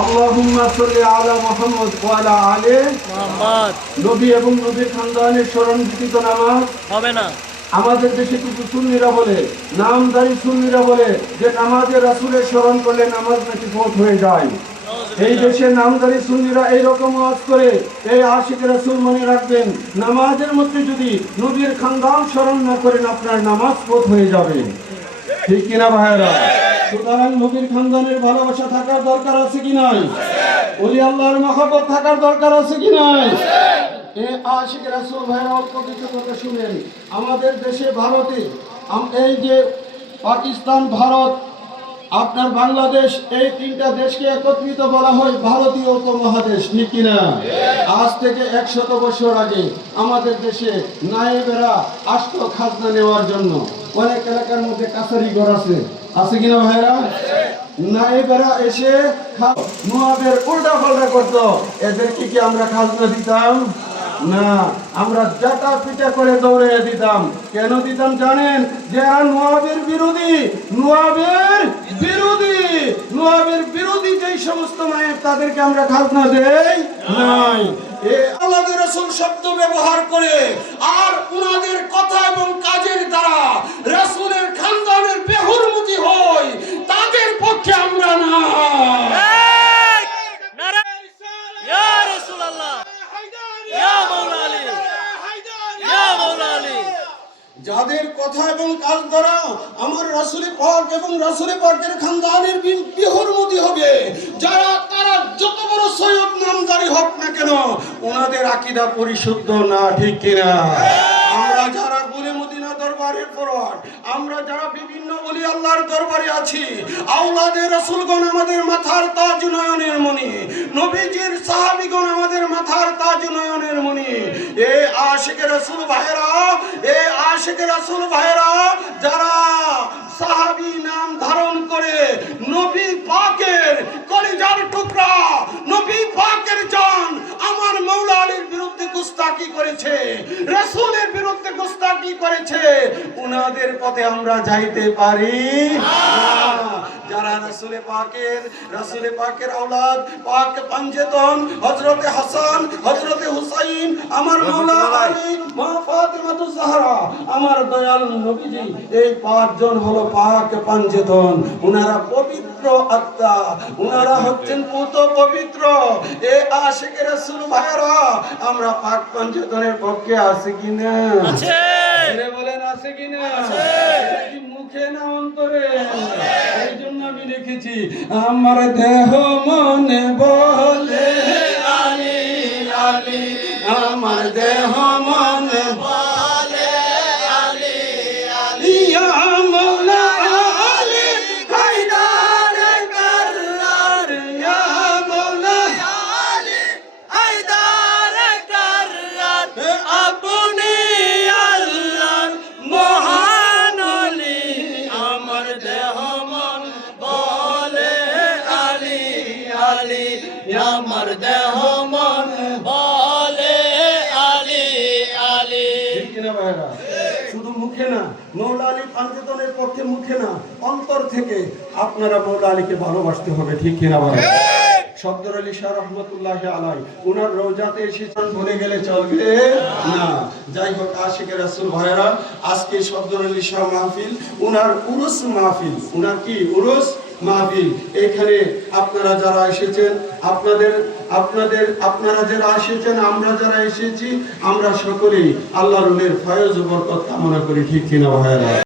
আল্লাহুম্মা সাল্লি আলা মুহাম্মদ ওয়া আলা আলি মোহাম্মদ। নবী এবং নবীর খানদানের স্মরণ ভিত্তিত নামাজ। হবে না। আমাদের দেশে কিছু সুন্নিরা বলে নামদারি সুন্নিরা বলে যে নামাজে রাসূলের স্মরণ করলে নামাজ নাকি ফোট হয়ে যায়। এই দেশে নামদারি সুন্নিরা এইরকম ওয়াজ করে এই আশিক রাসূল মনে রাখবেন নামাজের মধ্যে যদি নবীর খানদান স্মরণ না করেন আপনার নামাজ ফোট হয়ে যাবে। ঠিক কিনা ভাইয়েরা? সুতরাং নবীর খানদানের ভালোবাসা থাকার দরকার আছে কি নাই? ওলি আল্লাহর মহাব্বত থাকার দরকার আছে কি নাই? এ আশিক রাসুল ভাইয়েরা অল্প কিছু কথা শুনেন। আমাদের দেশে ভারতে এই যে পাকিস্তান, ভারত আপনার বাংলাদেশ এই তিনটা দেশকে একত্রিত বলা হয় ভারতীয় উপমহাদেশ, ঠিক কিনা? আজ থেকে একশত বছর আগে আমাদের দেশে নায়েবেরা আসতো খাজনা নেওয়ার জন্য অনেক এলাকার মধ্যে কাছারি ঘর আছে। আছে কিনা ভাইরা নায়েবেরা এসে নোয়াবের উল্টা পাল্টা করতো। এদেরকে কি আমরা খাজনা দিতাম? না, আমরা জাটা পিটা করে দৌড়ে দিতাম। কেন দিতাম জানেন? যে নোয়াবের বিরোধী নোয়াবের নোয়াবের বিরোধী যেই সমস্ত মায়ের তাদেরকে আমরা খাজনা দেই। নাই এ আল্লাহ রসুল শব্দ ব্যবহার করে আর উনাদের কথা এবং কাজের দ্বারা রসুলের খানদানের বেহুরমতি হয় তাদের পক্ষে আমরা না এই! নারে- ইয়া রাসূলুল্লাহ, ইয়া মাওলা আলী, ইয়া মাওলা আলী। যাদের কথা এবং কাজ দ্বারা আমার রাসুলে পাক এবং রাসুলে পাকের খানদানের বিহরমতি হবে। যারা, তারা যত বড় সৈয়দ, নামদারি হোক না কেন, ওনাদের আকিদা পরিশুদ্ধ না, ঠিক কিনা? আমরা যারা গুলে মদিনা দরবারের ফরওয়ার্ড আমরা যারা বিভিন্ন বলি আল্লাহর দরবারে আছি, আওলাদের রাসূলগণ আমাদের মাথার তাজ নয়নের মণি, নবীজির সাহাবীগণ আমাদের মাথার তাজ নয়নের মণি এ আশিক রাসূল ভাইরা এ আশিক রাসূল ভাইরা যারা সাহাবি নাম ধারণ করে নবী পাকের কলিজার টুকরা নবী পাকের জান আমার মৌলা আলীর বিরুদ্ধে গুস্তাকি করেছে? রাসূলের বিরুদ্ধে গুস্তাকি করেছে। উনাদের পথে আমরা যাইতে পারি। যারা রাসূলে পাকের রাসূলে পাকের আওলাদ পাক পঞ্জেতন হযরতে হাসান হযরতে হুসাইন আমার মৌলা আলী মা জাহরা আমার দয়াল নবীজি এই পাঁচজন হলো পাক উনারা পবিত্র আত্মা উনারা হচ্ছেন পুত পবিত্র। এ আশিক রাসূল ভাইরা আমরা পাক পক্ষে আছি কিনা? আছে। বলেন আছে কিনা? কি মুখে না অন্তরে এই জন্য আমি লিখেছি আমার দেহ মনে বলে আলী আলী আমার দেহ মনে আমার দেহ মন বলে আলী আলী। কিনা ভাইরা? শুধু মুখে না মৌলা আলী পাঞ্জতনের পক্ষে মুখে না অন্তর থেকে আপনারা মৌলা আলীকে ভালোবাসতে হবে ঠিক কিনা ভাই শব্দর আলী শাহ রহমতুল্লাহ আলাই উনার রোজাতে এসেছেন বলে গেলে চলবে? না। যাই হোক আশিকে রাসুল ভাইরা আজকে শব্দর আলী শাহ মাহফিল উনার উরুস মাহফিল। উনার কি উরুস? মাহফিল। এখানে আপনারা যারা এসেছেন, আপনাদের আপনাদের, আপনারা যারা এসেছেন, আমরা যারা এসেছি, আমরা সকলেই আল্লাহ রুলের ফয়জ বরকত কামনা করি। ঠিক কিনা ভাইরা